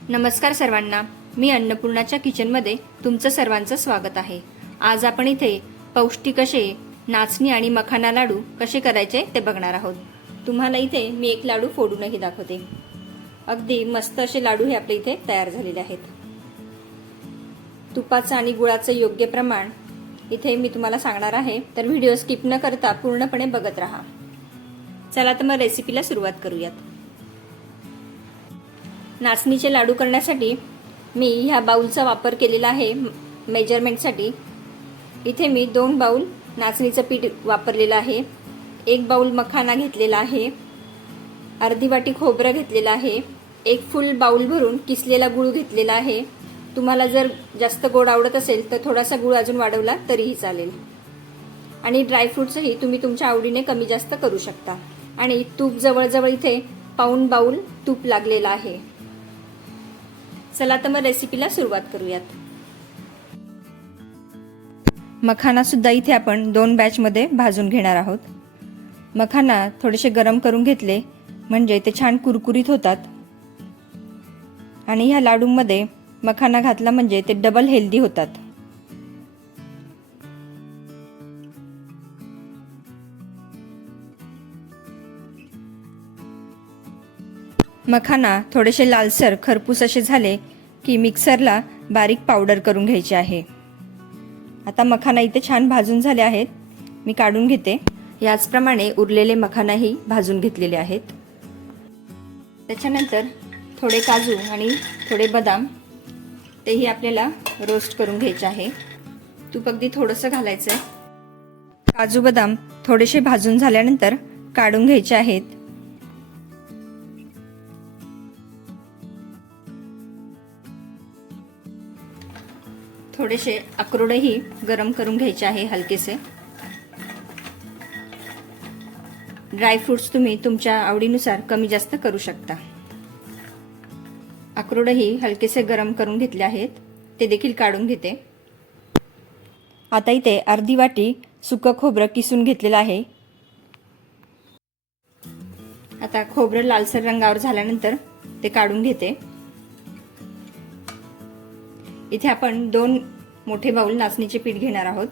नमस्कार सर्वांना, मी अन्नपूर्णाच्या किचनमध्ये तुमचं सर्वांचं स्वागत आहे। आज आपण इथे पौष्टिक असे नाचणी आणि मखाना लाडू कसे करायचे ते बघणार आहोत। तुम्हाला इथे मी एक लाडू फोडूनही दाखवते। अगदी मस्त असे लाडू हे आपले इथे तयार झालेले आहेत। तुपाचं आणि गुळाचं योग्य प्रमाण इथे मी तुम्हाला सांगणार आहे, तर व्हिडिओ स्किप न करता पूर्णपणे बघत राहा। चला तर मग रेसिपीला सुरुवात करूयात। नाचणीचे लाडू करण्यासाठी मी ह्या बाउलचा वापर केलेला आहे मेजरमेंटसाठी। इथे मी 2 बाउल नाचणीचं पीठ वापरलेलं आहे, 1 बाउल मखाना घेतलेला आहे, अर्धी वाटी खोबरं घेतलेलं आहे, 1 फुल बाउल भरून किसलेला गूळ घेतलेला आहे। तुम्हाला जर जास्त गोड आवडत असेल तर थोडासा गूळ अजून वाढवला तरीही चालेल। आणि ड्रायफ्रुट्सही तुम्ही तुमच्या आवडीने कमी जास्त करू शकता। आणि तूप जवळजवळ इथे पाऊण बाउल तूप लागलेलं आहे। चला तर मग रेसिपीला सुरुवात करूयात। मखाना सुद्धा इथे आपण 2 बॅच मध्ये भाजून घेणार आहोत। मखाना थोडेसे गरम करून घेतले म्हणजे ते छान कुरकुरीत होतात आणि ह्या लाडूमध्ये मखाना घातला म्हणजे ते डबल हेल्दी होतात। मखाना थोडेसे लालसर खरपूस असे झाले की मिक्सरला बारीक पावडर करून घ्यायचे आहे। आता मखाना इथे छान भाजून झाले आहेत, मी काढून घेते। याचप्रमाणे उरलेले मखानाही भाजून घेतलेले आहेत। त्याच्यानंतर थोडे काजू आणि थोडे बदाम तेही आपल्याला रोस्ट करून घ्यायचे आहे। तूप अगदी थोडंसं घालायचं आहे। काजू बदाम थोडेसे भाजून झाल्यानंतर काढून घ्यायचे आहेत। थोडेसे अक्रोडही गरम करून घ्यायचे आहे हलकेसे। ड्रायफ्रुट्स तुम्ही तुमच्या आवडीनुसार कमी जास्त करू शकता। अक्रोडही हलकेसे गरम करून घेतले आहेत, ते देखील काढून घेते। आता इथे अर्धी वाटी सुकं खोबरं किसून घेतलेलं आहे। आता खोबरं लालसर रंगावर झाल्यानंतर ते काढून घेते। इथे आपण 2 मोठे बाउल नाचणीचे पीठ घेणार आहोत,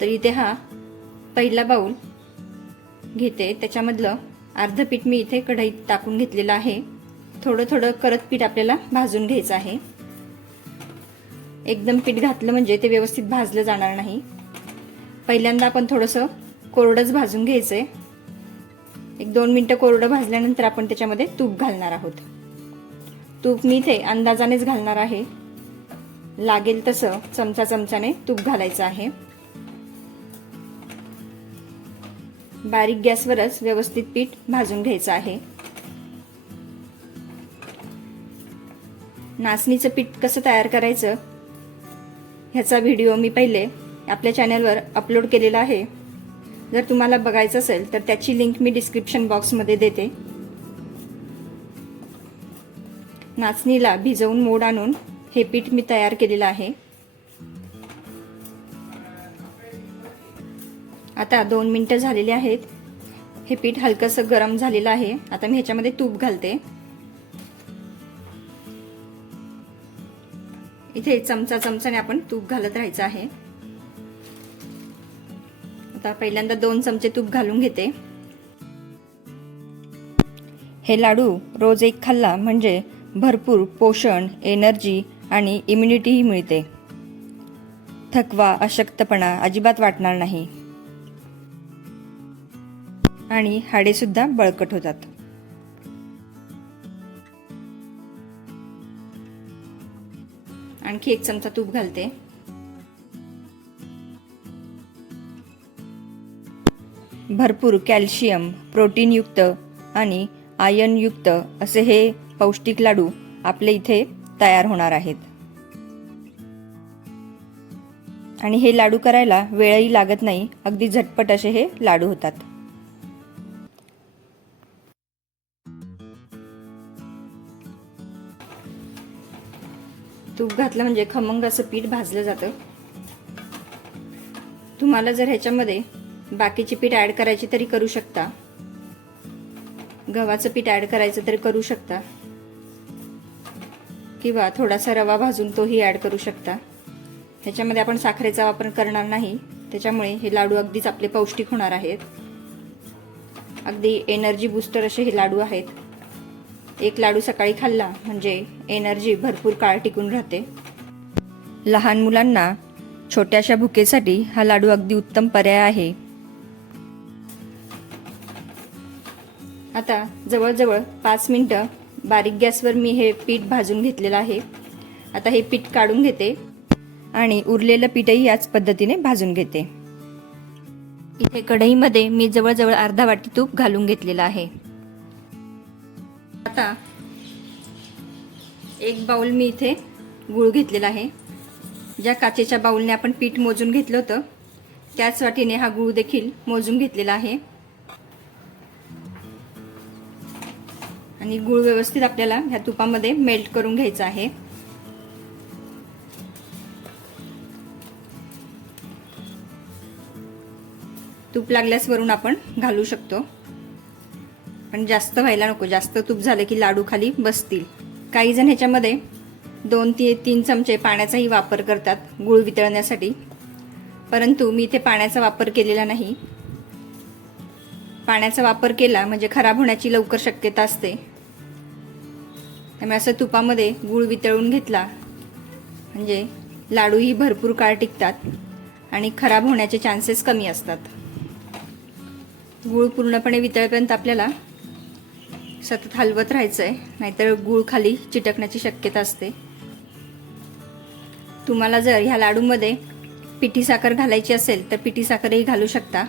तर इथे हा पहिला बाउल घेते। त्याच्यामधलं अर्ध पीठ मी इथे कढईत टाकून घेतलेलं आहे। थोडं थोडं करत पीठ आपल्याला भाजून घ्यायचं आहे। एकदम पीठ घातलं म्हणजे ते व्यवस्थित भाजलं जाणार नाही। पहिल्यांदा आपण थोडंसं कोरडंच भाजून घ्यायचंय। 1-2 मिनिटं कोरडं भाजल्यानंतर आपण त्याच्यामध्ये तूप घालणार आहोत। तूप मी इथे अंदाजानेच घालणार आहे, लागेल तसं चमच्याने तूप घालायचं आहे। बारीक गॅसवरच व्यवस्थित पीठ भाजून घ्यायचं आहे। नाचणीचं पीठ कसं तयार करायचं ह्याचा व्हिडिओ मी पहिले आपल्या चॅनलवर अपलोड केलेला आहे। जर तुम्हाला बघायचं असेल तर त्याची लिंक मी डिस्क्रिप्शन बॉक्समध्ये देते। नाचणीला भिजवून मोड आणून हे पीठ मी तयार केलेलं आहे। आता 2 मिनिटं झालेली आहेत। हे पीठ हलकंसं गरम झालेलं आहे। आता मी ह्याच्यामध्ये तूप घालते। इथे चमच्याने आपण तूप घालत राहायचं आहे। आता पहिल्यांदा 2 चमचे तूप घालून घेते। हे लाडू रोज एक खाल्ला म्हणजे भरपूर पोषण, एनर्जी आणि इम्युनिटीही मिळते। थकवा, अशक्तपणा अजिबात वाटणार नाही आणि हाडे सुद्धा बळकट होतात। आणखी 1 चमचा तूप घालते। भरपूर कॅल्शियम, प्रोटीन युक्त आणि आयर्न युक्त असे हे पौष्टिक लाडू आपले इथे तयार होणार आहेत। आणि हे लाडू करायला वेळही लागत नाही, अगदी झटपट असे हे लाडू होतात। तूप घातलं म्हणजे खमंग असं पीठ भाजलं जातं। तुम्हाला जर ह्याच्यामध्ये बाकीची पीठ ऍड करायची तरी करू शकता, गव्हाचं पीठ ऍड करायचं तरी करू शकता। किंवा थोडासा रवा भाजून तोही ॲड करू शकता. ह्याच्यामध्ये आपण साखरेचा वापर करणार नाही, त्याच्यामुळे हे लाडू अगदीच आपले पौष्टिक होणार आहेत. अगदी एनर्जी बूस्टर असे हे लाडू आहेत. एक लाडू सकाळी खाल्ला म्हणजे एनर्जी भरपूर काळ टिकून राहते. लहान मुलांना छोट्याशा भुकेसाठी हा लाडू अगदी उत्तम पर्याय आहे. आता जवळजवळ 5 मिनिटं बारीक गॅसवर मी हे पीठ भाजून घेतलेलं आहे. आता हे पीठ काढून घेते आणि उरलेलं पीठही याच पद्धतीने भाजून घेते. इथे कढईमध्ये मी जवळजवळ अर्धा वाटी तूप घालून घेतलेलं आहे. आता 1 बाउल मी इथे गूळ घेतलेला आहे. ज्या काचेच्या बाउलने आपण पीठ मोजून घेतलं होतं त्याच वाटीने हा गूळ देखील मोजून घेतलेला आहे. आणि गूळ व्यवस्थित आपल्याला ह्या तुपामध्ये मेल्ट करून घ्यायचा आहे. तूप लागल्यास वरून आपण घालू शकतो, पण जास्त व्हायला नको. जास्त तूप झालं की लाडू खाली बसतील. काही जण ह्याच्यामध्ये 2 ते 3 चमचे पाण्याचाही वापर करतात गूळ वितळण्यासाठी, परंतु मी इथे पाण्याचा वापर केलेला नाही. पाण्याचा वापर केला म्हणजे खराब होण्याची लवकर शक्यता असते. त्यामुळे असं तुपामध्ये गूळ वितळून घेतला म्हणजे लाडूही भरपूर काळ टिकतात आणि खराब होण्याचे चान्सेस कमी असतात. गूळ पूर्णपणे वितळेपर्यंत आपल्याला सतत हलवत राहायचं आहे, नाहीतर गूळ खाली चिटकण्याची शक्यता असते. तुम्हाला जर ह्या लाडूमध्ये पिठी साखर घालायची असेल तर पिठी साखरही घालू शकता,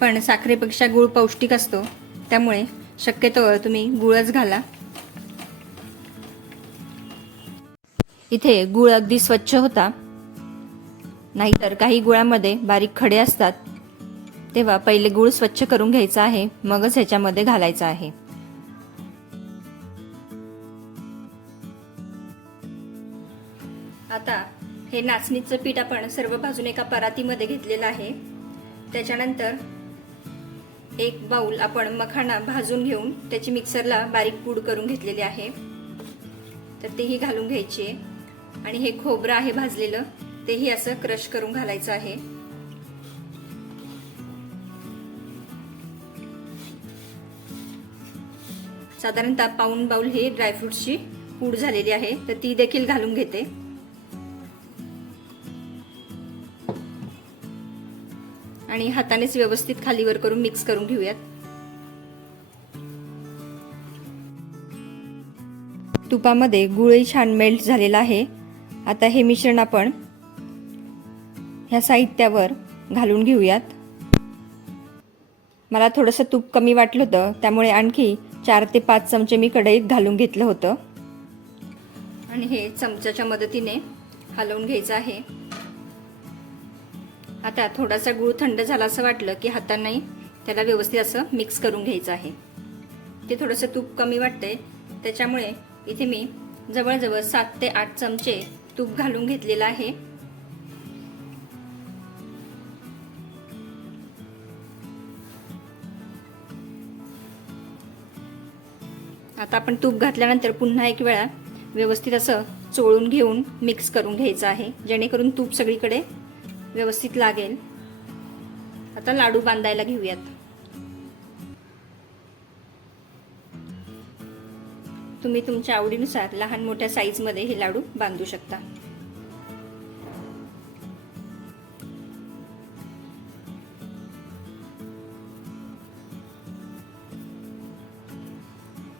पण साखरेपेक्षा गूळ पौष्टिक असतो त्यामुळे शक्यतो तुम्ही गूळच घाला. इथे गूळ अगदी स्वच्छ होता, नाहीतर काही गुळामध्ये बारीक खडे असतात. तेव्हा पहिले गूळ स्वच्छ करून घ्यायचा आहे, मगच ह्याच्यामध्ये घालायचा आहे. आता हे नाचणीचं पीठ आपण सर्व बाजूने एका परातीमध्ये घेतलेलं आहे. त्याच्यानंतर 1 बाउल आपण मखाना भाजून घेऊन त्याची मिक्सरला बारीक पूड करून घेतलेली आहे, तर तेही घालून घ्यायची आहे. आणि हे खोबरं आहे भाजलेलं, तेही असं क्रश करून घालायचं आहे. साधारणतः पाऊण बाउल हे ड्रायफ्रुट्सची पूड झालेली आहे, तर ती देखील घालून घेते. आणि हातानेच व्यवस्थित खालीवर करून मिक्स करून घेऊयात. तुपामध्ये गूळही छान मेल्ट झालेला आहे. आता हे मिश्रण आपण ह्या साहित्यावर घालून घेऊयात. मला थोडंसं तूप कमी वाटलं होतं, त्यामुळे आणखी 4 ते 5 चमचे मी कढईत घालून घेतलं होतं. आणि हे चमच्याच्या मदतीने हलवून घ्यायचं आहे. आता थोडासा गूळ थंड झाला असं वाटलं की हातांनाही त्याला व्यवस्थित असं मिक्स करून घ्यायचं आहे. ते थोडंसं तूप कमी वाटतंय, त्याच्यामुळे इथे मी जवळजवळ 7 ते 8 चमचे तूप घालून घेतलेलं आहे. आता आपण तूप घातल्यानंतर पुन्हा एक वेळा व्यवस्थित असं चोळून घेऊन मिक्स करून घ्यायचं आहे, जेणेकरून तूप सगळीकडे व्यवस्थित लागेल. आता लाडू बांधायला घेऊयात. तुम्ही तुमच्या आवडीनुसार लहान मोठ्या साईजमध्ये हे लाडू बांधू शकता.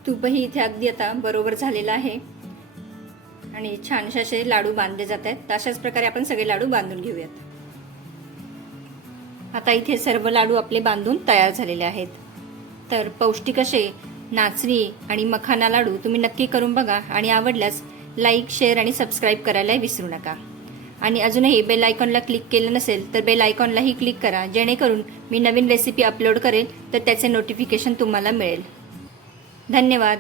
तूपही इथे अगदी आता बरोबर झालेलं आहे आणि छानसे असे लाडू बांधले जात आहेत. अशाच प्रकारे आपण सगळे लाडू बांधून घेऊयात. आता इथे सर्व लाडू आपले बांधून तयार झालेले आहेत. तर पौष्टिक असे नाचणी आणि मखाना लाडू तुम्ही नक्की करून बघा आणि आवडल्यास लाईक, शेअर आणि सबस्क्राईब करायला विसरू नका. आणि अजूनही बेल आयकॉनला क्लिक केलं नसेल तर बेल आयकॉनलाही क्लिक करा, जेणेकरून मी नवीन रेसिपी अपलोड करेल तर त्याचे नोटिफिकेशन तुम्हाला मिळेल. धन्यवाद.